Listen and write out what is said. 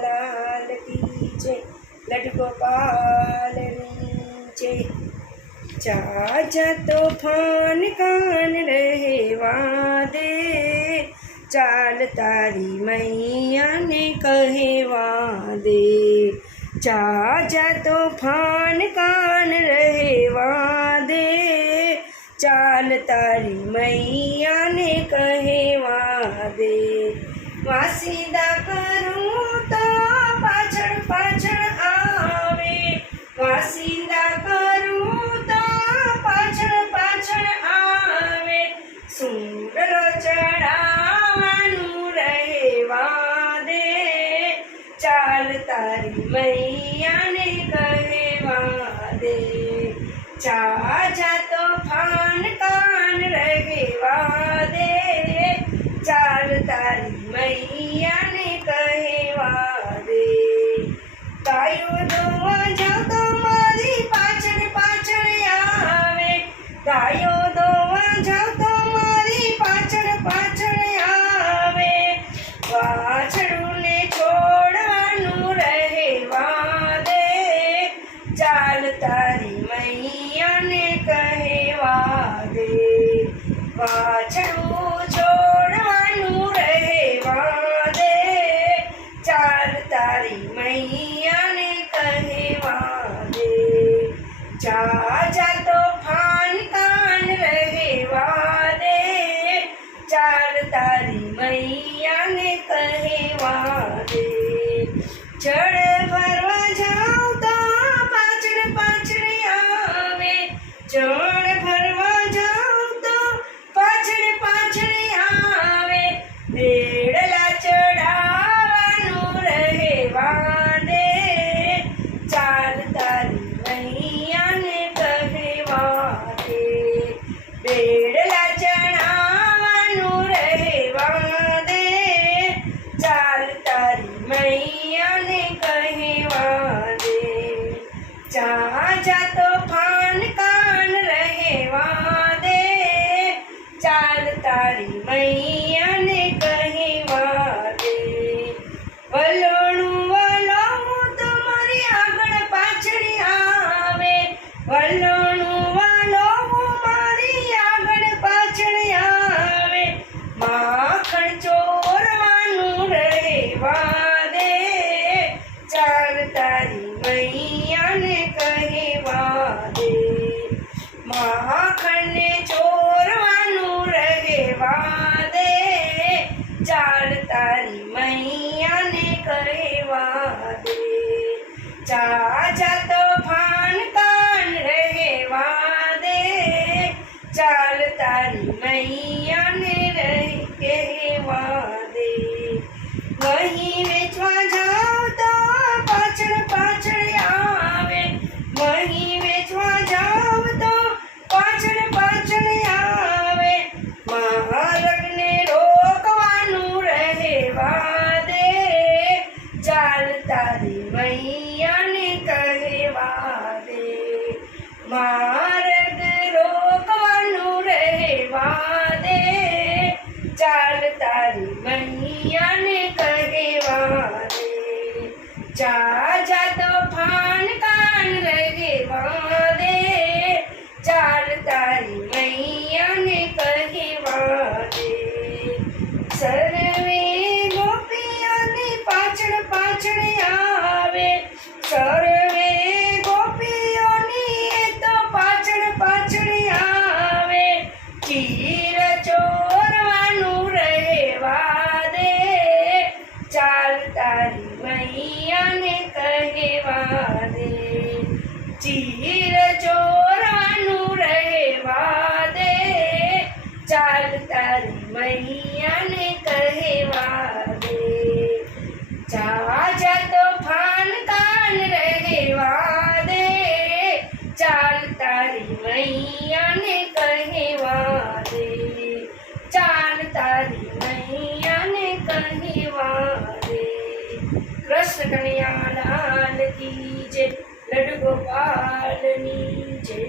लाल की जय लड्डू गोपाल चाचा तो फान कान रहे वादे, चाल तारी मैया ने कहे वादे। चाचा तूफ़ान फान कान रहे वादे, चाल तारी मैया ने कहे वादे। વાસીદા કરું તો પાછળ પાછળ આવે વાસીદા કરું તો પાછળ પાછળ આવે સુંદરો ચડાવવાનું રહેવા દે ચાલ તારી મૈયાને કહેવા દે ચા જા તો ફાન કાન રહેવા કહેવા દે વાછડું છોડવાનું રહેવા દે ચાલ તારી મૈયાને કહેવા દે જા જા બેડલા ચડાવવાનું રહેવા દે ચાલ તારી મૈયાને કહેવા દે. જા જા ફાન કાન રહેવા દે, ચાલ તારી મૈયાને કહેવા દે. વલોણું વલોવું તો આગળ પાછળ આવે. વલોણું वारे चार तारी मैया ने कहे वारे महाखंड चोरवानू रहे वादे चार तारी मैया ने कहे वादे। चाचा तो फान कान रहे वादे चार तारी मैया ने મૈયાને કહેવા દે જા જા તો ફાન કાન રહેવા વારે ચાલ તારી મૈયાને કહેવા વારે સર્વે ગોપીઓની પાછળ પાછળ આવે. સર્વે તારી મૈયાને કહેવા દે ચીર ચોરવાનું રહેવા દે ચાલ તારી મૈયાને કહેવા દે જા જા તો ફાન કાન રહેવા દે ચાલ તારી મૈયાને કહેવા દે ચાલ તારી મૈયાને કહેવા દે કૃષ્ણ કનૈયા લાલ કી જય લડ ગોપાલની જય.